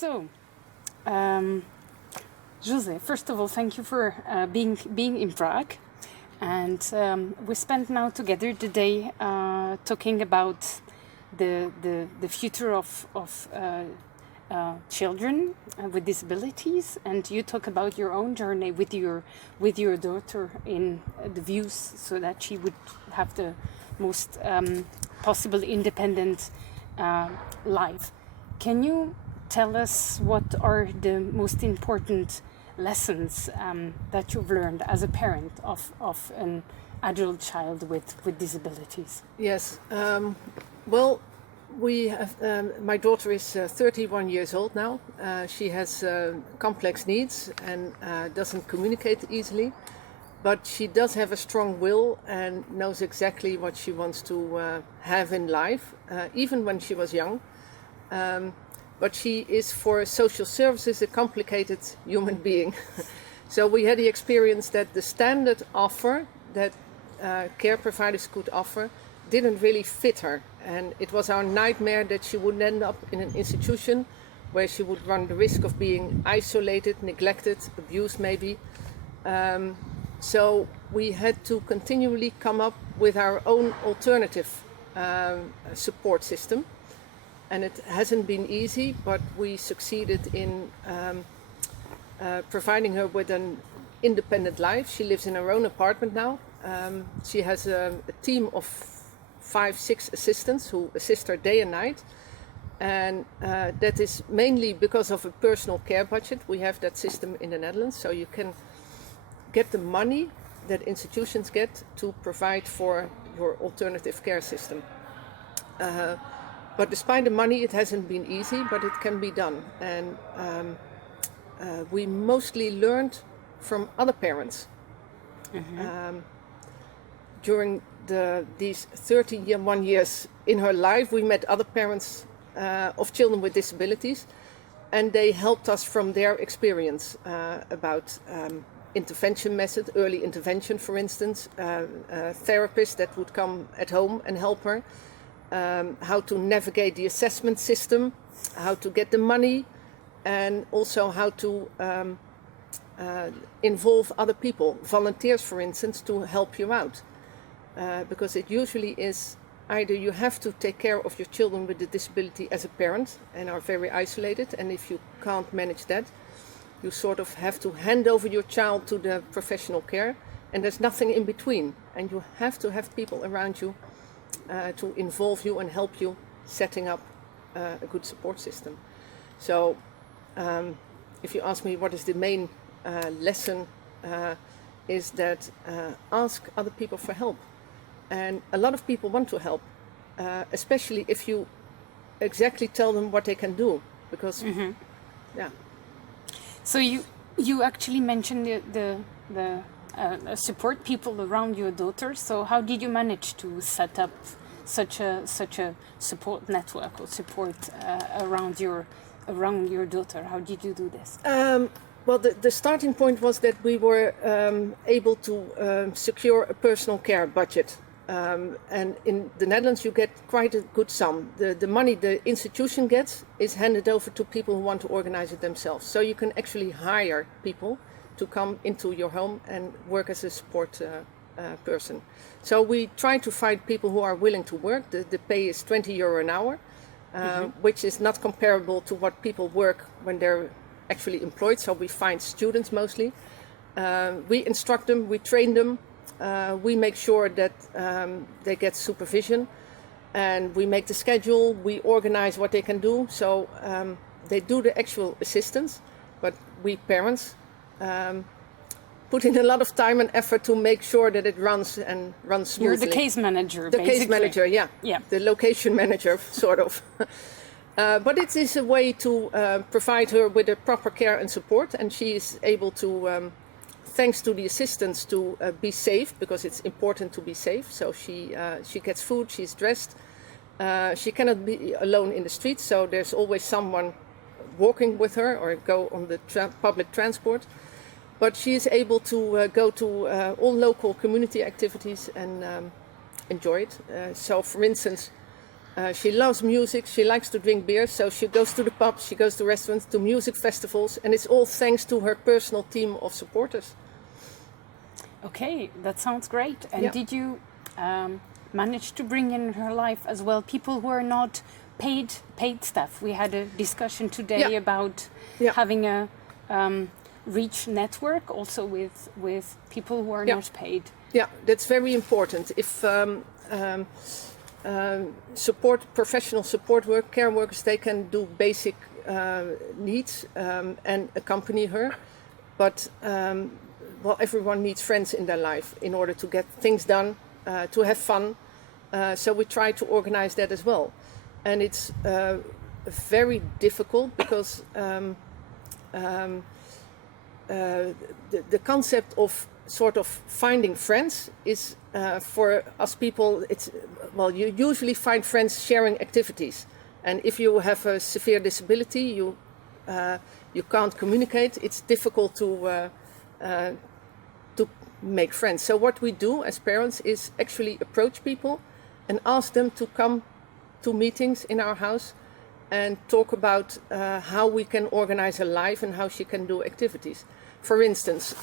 So, José, first of all, thank you for being in Prague, and we spent now together the day talking about the future of children with disabilities, and you talk about your own journey with your daughter in the views, so that she would have the most possible independent life. Can you tell us what are the most important lessons that you've learned as a parent of an adult child with disabilities? Yes. Well, we have. My daughter is 31 years old now. She has complex needs and doesn't communicate easily, but she does have a strong will and knows exactly what she wants to have in life, even when she was young. But she is, for social services, a complicated human being. So we had the experience that the standard offer that care providers could offer didn't really fit her. And it was our nightmare that she would end up in an institution where she would run the risk of being isolated, neglected, abused maybe. So we had to continually come up with our own alternative support system. And it hasn't been easy, but we succeeded in providing her with an independent life. She lives in her own apartment now. She has a team of 5-6 assistants who assist her day and night. And that is mainly because of a personal care budget. We have that system in the Netherlands, so you can get the money that institutions get to provide for your alternative care system. But despite the money, it hasn't been easy, but it can be done. And we mostly learned from other parents. During these 31 years in her life, we met other parents of children with disabilities, and they helped us from their experience about intervention method, early intervention, for instance, therapists that would come at home and help her. How to navigate the assessment system, how to get the money, and also how to involve other people, volunteers for instance, to help you out. Because it usually is either you have to take care of your children with a disability as a parent and are very isolated, and if you can't manage that, you sort of have to hand over your child to the professional care, and there's nothing in between, and you have to have people around you to involve you and help you setting up a good support system. So if you ask me what is the main lesson, is that ask other people for help. And a lot of people want to help, especially if you exactly tell them what they can do, because So you actually mentioned the support people around your daughter. So how did you manage to set up such a support network or support around your daughter? How did you do this? Well, the starting point was that we were able to secure a personal care budget. And in the Netherlands, you get quite a good sum. The money the institution gets is handed over to people who want to organize it themselves. So you can actually hire people to come into your home and work as a support person. So we try to find people who are willing to work. The pay is €20 an hour, which is not comparable to what people work when they're actually employed. So we find students mostly. We instruct them, we train them. We make sure that they get supervision, and we make the schedule, we organize what they can do. So they do the actual assistance, but we parents put in a lot of time and effort to make sure that it runs smoothly. You're the case manager, basically. Case manager, yeah. The location manager, sort of. But it is a way to provide her with a proper care and support, and she is able to, thanks to the assistants, to be safe, because it's important to be safe. So she gets food, she's dressed. She cannot be alone in the street, so there's always someone walking with her or go on the public transport. But she is able to go to all local community activities and enjoy it. So, for instance, She loves music, she likes to drink beer, so she goes to the pubs, she goes to restaurants, to music festivals, and it's all thanks to her personal team of supporters. Okay, that sounds great. And Yeah. did you manage to bring in her life as well people who are not paid staff? We had a discussion today Yeah. about Yeah. having a reach network also with people who are Yeah. not paid. Yeah, that's very important. If professional support work, care workers, they can do basic needs and accompany her, but well, everyone needs friends in their life in order to get things done, to have fun. So we try to organize that as well, and it's very difficult because the concept of sort of finding friends is for us people, it's, well, you usually find friends sharing activities, and if you have a severe disability, you can't communicate, it's difficult to make friends. So what we do as parents is actually approach people and ask them to come to meetings in our house and talk about how we can organize her life and how she can do activities. For instance,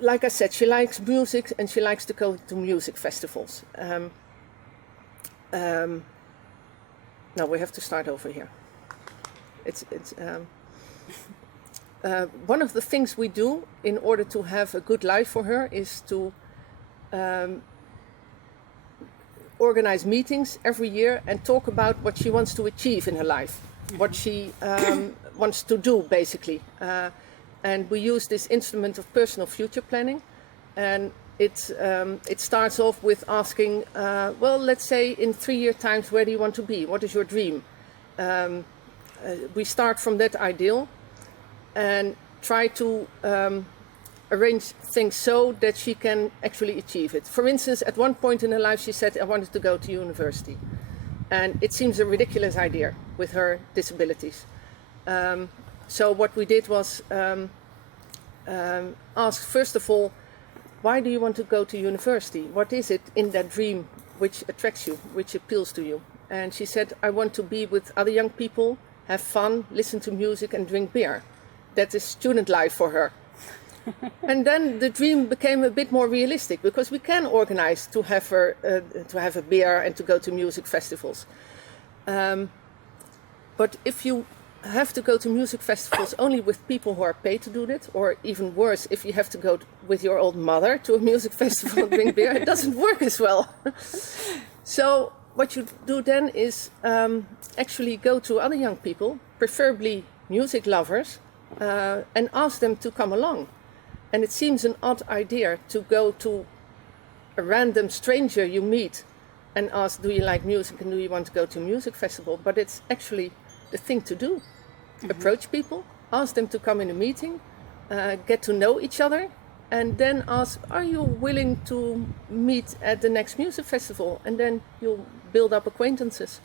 like I said, she likes music and she likes to go to music festivals. No, we have to start over here. It's one of the things we do in order to have a good life for her is to organize meetings every year and talk about what she wants to achieve in her life, what she wants to do, basically. And we use this instrument of personal future planning, and it starts off with asking, well, let's say in 3 year times, where do you want to be? What is your dream? We start from that ideal and try to arrange things so that she can actually achieve it. For instance, at one point in her life, she said, I wanted to go to university. And it seems a ridiculous idea with her disabilities. So what we did was ask, first of all, why do you want to go to university? What is it in that dream which attracts you, which appeals to you? And she said, I want to be with other young people, have fun, listen to music and drink beer. That is student life for her. And then the dream became a bit more realistic, because we can organize to have her to have a beer and to go to music festivals. But if you have to go to music festivals only with people who are paid to do that, or even worse, if you have to go with your old mother to a music festival and drink beer, it doesn't work as well. So what you do then is actually go to other young people, preferably music lovers, and ask them to come along. And it seems an odd idea to go to a random stranger you meet and ask, do you like music and do you want to go to a music festival? But it's actually the thing to do. Mm-hmm. Approach people, ask them to come in a meeting, get to know each other, and then ask, are you willing to meet at the next music festival? And then you'll build up acquaintances.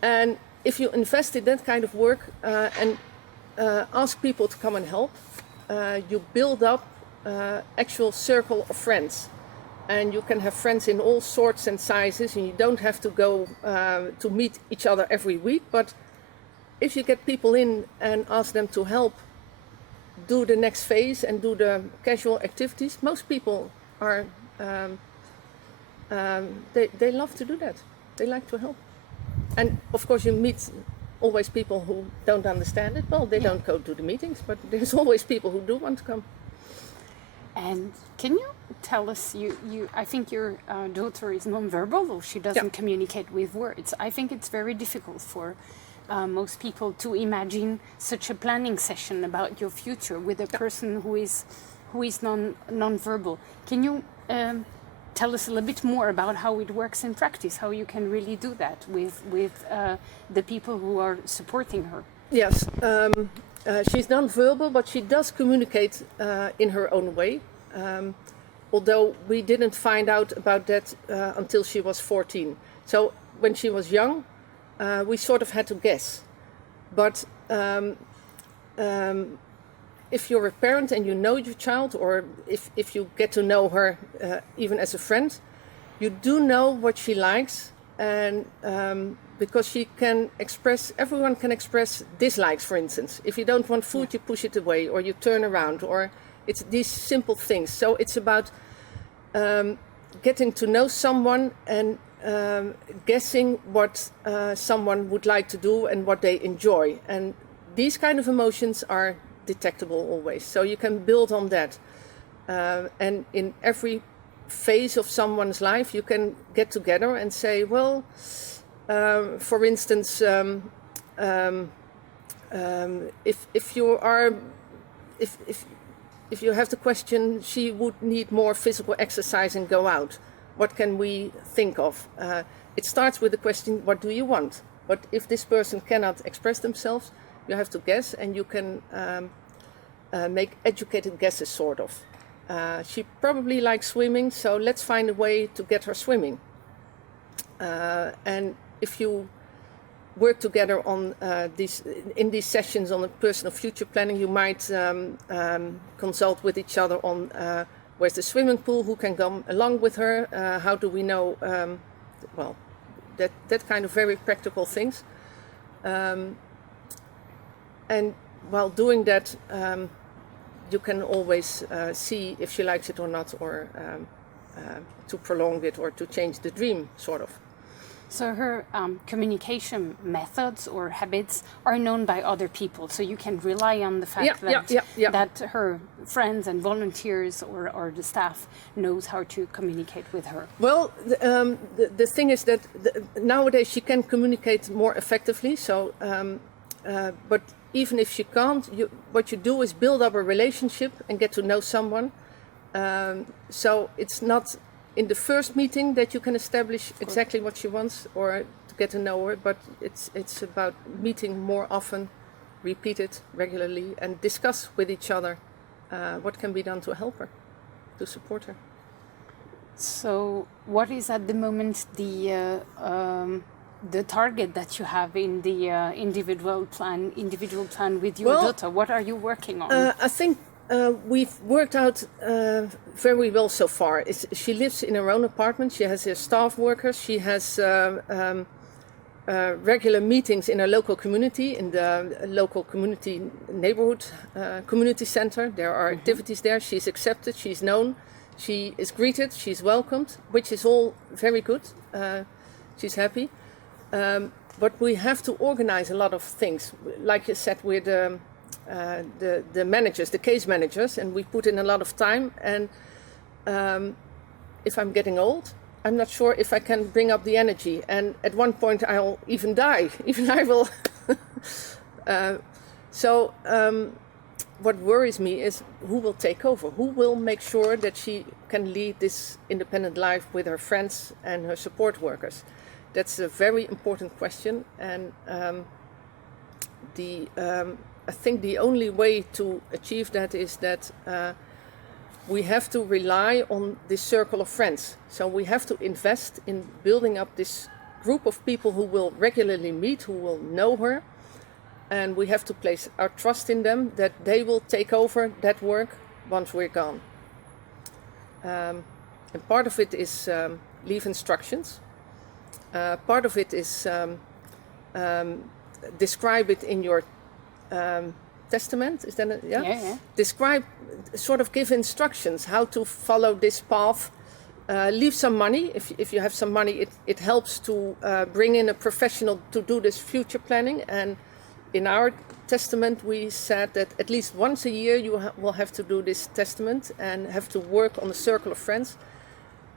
And if you invest in that kind of work and ask people to come and help, you build up actual circle of friends. And you can have friends in all sorts and sizes, and you don't have to go to meet each other every week. But if you get people in and ask them to help do the next phase and do the casual activities, most people are, they love to do that. They like to help. And of course you meet always people who don't understand it. Well, they don't go to the meetings, but there's always people who do want to come. And can you tell us, I think your daughter is nonverbal, or she doesn't communicate with words. I think it's very difficult for most people to imagine such a planning session about your future with a person who is nonverbal. Can you tell us a little bit more about how it works in practice, how you can really do that with the people who are supporting her? Yes, she's nonverbal, but she does communicate in her own way. Although we didn't find out about that until she was 14. So when she was young, we sort of had to guess. But if you're a parent and you know your child, or if you get to know her even as a friend, you do know what she likes, and because everyone can express dislikes, for instance. If you don't want food, you push it away, or you turn around, or it's these simple things. So it's about getting to know someone and guessing what someone would like to do and what they enjoy. And these kind of emotions are detectable always. So you can build on that. And in every phase of someone's life, you can get together and say, well, for instance, if you have the question, she would need more physical exercise and go out. What can we think of? It starts with the question, what do you want? But if this person cannot express themselves, you have to guess, and you can make educated guesses, sort of. She probably likes swimming, so let's find a way to get her swimming. And if you work together on in these sessions on a personal future planning, you might consult with each other on where's the swimming pool, who can come along with her, how do we know, well, that kind of very practical things. And while doing that, you can always see if she likes it or not, or to prolong it or to change the dream, sort of. So her communication methods or habits are known by other people, so you can rely on the fact that her friends and volunteers or the staff knows how to communicate with her. Well, the thing is that nowadays she can communicate more effectively. So, but even if she can't, what you do is build up a relationship and get to know someone. So it's not in the first meeting that you can establish exactly what she wants or to get to know her, but it's about meeting more often, repeat it regularly, and discuss with each other what can be done to help her, to support her. So what is at the moment the target that you have in the individual plan with your daughter? What are you working on? I think we've worked out very well so far. She lives in her own apartment. She has her staff workers. She has regular meetings in her local community, in the local community neighborhood community center. There are activities there. She's accepted. She's known. She is greeted. She's welcomed, which is all very good. She's happy. But we have to organize a lot of things. Like you said, we're the managers, the case managers, and we put in a lot of time. And if I'm getting old, I'm not sure if I can bring up the energy. And at one point, I'll even die. Even I will. So what worries me is who will take over? Who will make sure that she can lead this independent life with her friends and her support workers? That's a very important question, and I think the only way to achieve that is that we have to rely on this circle of friends. So we have to invest in building up this group of people who will regularly meet, who will know her, and we have to place our trust in them that they will take over that work once we're gone. And part of it is leave instructions. Part of it is describe it in your testament. Is that Yeah. Describe, sort of give instructions how to follow this path. Leave some money. If you have some money, it helps to bring in a professional to do this future planning. And in our testament, we said that at least once a year you will have to do this testament and have to work on a circle of friends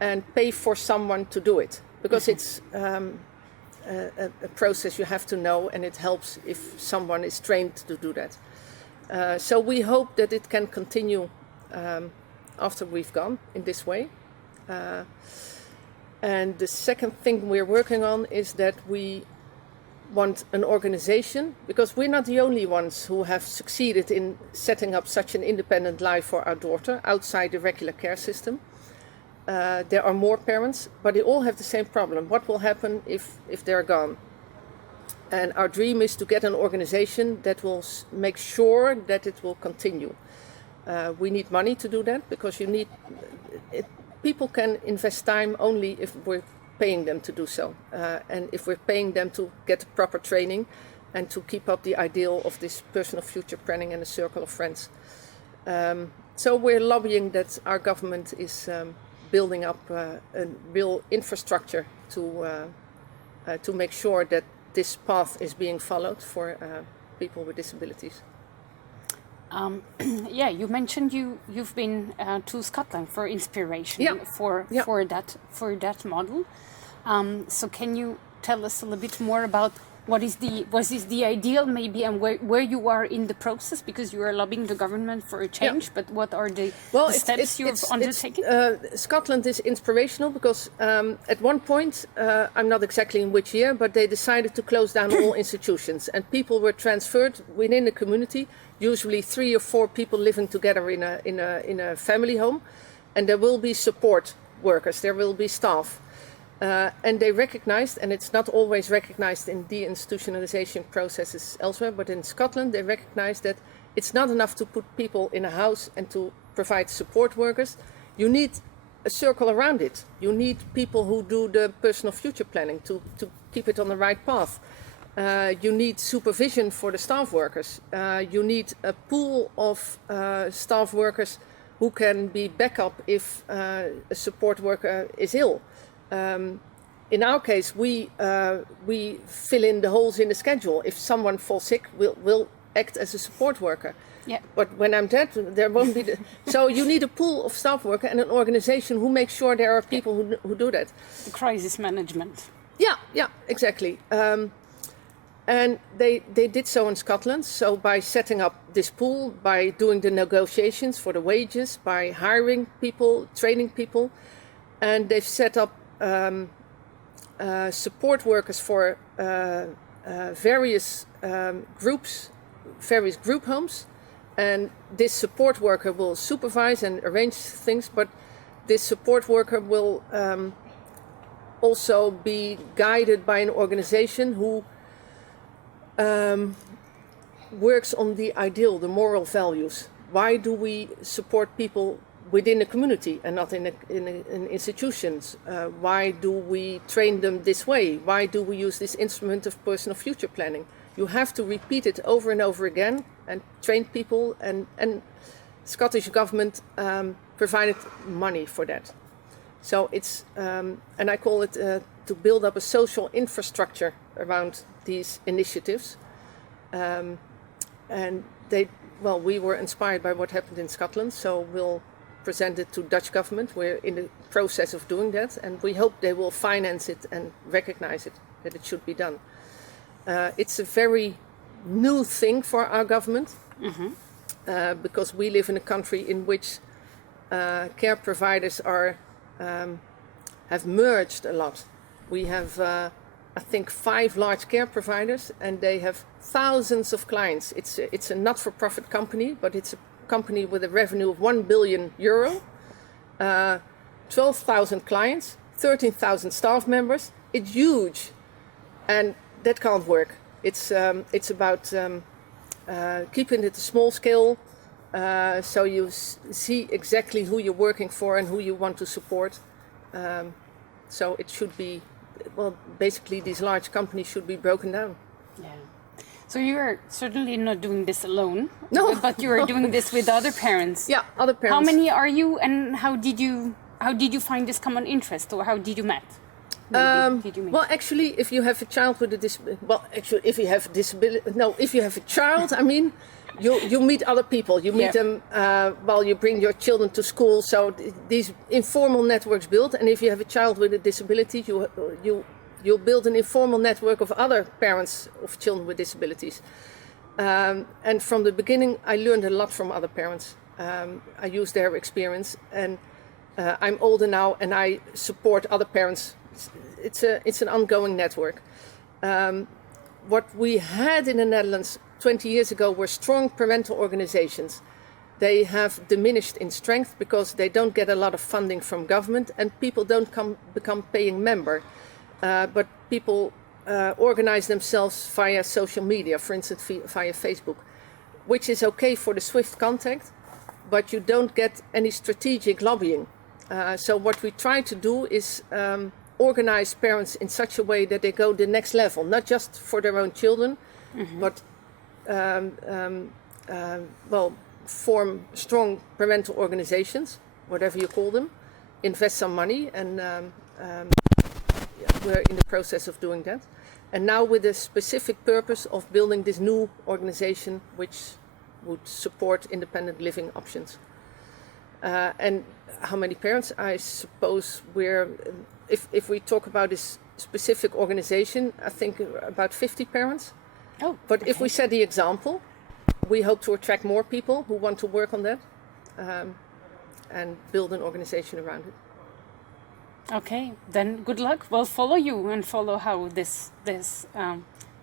and pay for someone to do it. Because it's a process you have to know, and it helps if someone is trained to do that. So we hope that it can continue after we've gone in this way. And the second thing we're working on is that we want an organization, because we're not the only ones who have succeeded in setting up such an independent life for our daughter outside the regular care system. There are more parents, but they all have the same problem. What will happen if they're gone? And our dream is to get an organization that will make sure that it will continue. We need money to do that, because people can invest time only if we're paying them to do so. And if we're paying them to get proper training and to keep up the ideal of this personal future planning and a circle of friends. So we're lobbying that our government is building up a real infrastructure to make sure that this path is being followed for people with disabilities. Yeah, you mentioned you've been to Scotland for inspiration for that model. So can you tell us a little bit more about was this the ideal maybe, and where you are in the process, because you are lobbying the government for a change, but what are the steps you've undertaken? Scotland is inspirational because at one point, I'm not exactly in which year, but they decided to close down all institutions, and people were transferred within the community, usually 3 or 4 people living together in a family home, and there will be support workers, there will be staff. And they recognized, and it's not always recognized in deinstitutionalization processes elsewhere, but in Scotland they recognized that it's not enough to put people in a house and to provide support workers. You need a circle around it. You need people who do the personal future planning to keep it on the right path. You need supervision for the staff workers. You need a pool of staff workers who can be backup if a support worker is ill. In our case, we fill in the holes in the schedule. If someone falls sick, we'll act as a support worker. Yeah. But when I'm dead, there won't be. So you need a pool of staff worker and an organization who makes sure there are people who do that. The crisis management. Yeah, exactly. And they did so in Scotland. So by setting up this pool, by doing the negotiations for the wages, by hiring people, training people, and they've set up support workers for various groups, various group homes, and this support worker will supervise and arrange things, but this support worker will also be guided by an organization who works on the ideal, the moral values. Why do we support people within the community and not in institutions? Why do we train them this way? Why do we use this instrument of personal future planning? You have to repeat it over and over again and train people, and Scottish government provided money for that. So it's, and I call it to build up a social infrastructure around these initiatives. And we were inspired by what happened in Scotland, so we'll present it to Dutch government. We're in the process of doing that, and we hope they will finance it and recognize it, that it should be done. It's a very new thing for our government, because we live in a country in which care providers have merged a lot. We have, I think, 5 large care providers, and they have thousands of clients. It's a not-for-profit company, but it's a company with a revenue of €1 billion, 12,000 clients, 13,000 staff members. It's huge, and that can't work. It's about keeping it a small scale, so you see exactly who you're working for and who you want to support. So it should be, basically these large companies should be broken down. Yeah. So you're certainly not doing this alone. No. But you are doing this with other parents. Yeah, other parents. How many are you, and how did you find this common interest, or how did you meet? Well, actually, if you have a child with a disability, if you have a disability, if you have a child, I mean, you meet other people. You meet them while you bring your children to school. So these informal networks build, and if you have a child with a disability, you'll build an informal network of other parents of children with disabilities. And from the beginning, I learned a lot from other parents. I use their experience, and I'm older now, and I support other parents. It's an ongoing network. What we had in the Netherlands 20 years ago were strong parental organizations. They have diminished in strength because they don't get a lot of funding from government, and people don't become paying member. But people organize themselves via social media, for instance, via Facebook, which is okay for the swift contact, but you don't get any strategic lobbying. So what we try to do is organize parents in such a way that they go the next level, not just for their own children, but form strong parental organizations, whatever you call them, invest some money, and we're in the process of doing that. And now with the specific purpose of building this new organization which would support independent living options. And how many parents? I suppose we're, if we talk about this specific organization, I think about 50 parents. Oh, but okay. if we set the example, we hope to attract more people who want to work on that and build an organization around it. Okay, then good luck. We'll follow you and follow how this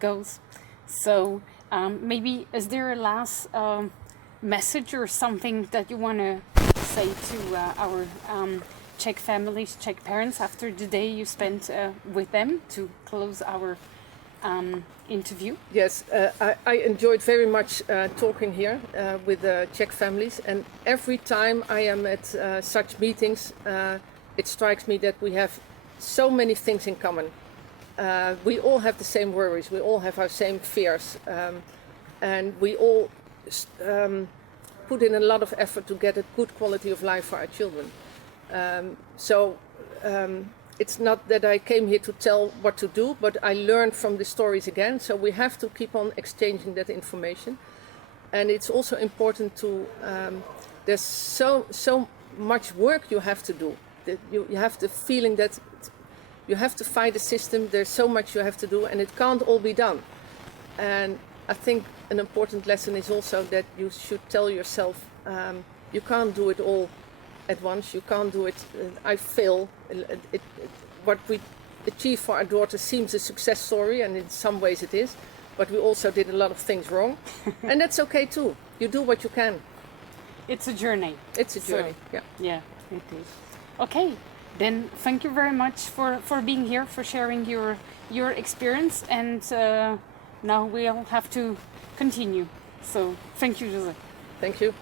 goes. So maybe is there a last message or something that you want to say to our Czech families, Czech parents after the day you spent with them to close our interview? Yes, I enjoyed very much talking here with the Czech families, and every time I am at such meetings, it strikes me that we have so many things in common. We all have the same worries, we all have our same fears, and we all put in a lot of effort to get a good quality of life for our children. It's not that I came here to tell what to do, but I learned from the stories again, so we have to keep on exchanging that information. And it's also important to, there's so much work you have to do. That you have the feeling that you have to fight the system, there's so much you have to do, and it can't all be done. And I think an important lesson is also that you should tell yourself, you can't do it all at once, you can't do it, I fail. What we achieved for our daughter seems a success story, and in some ways it is, but we also did a lot of things wrong. And that's okay too, you do what you can. It's a journey. It's a journey, so, yeah. Yeah, it is. Okay, then thank you very much for being here, for sharing your experience, and now we'll have to continue. So thank you, José. Thank you.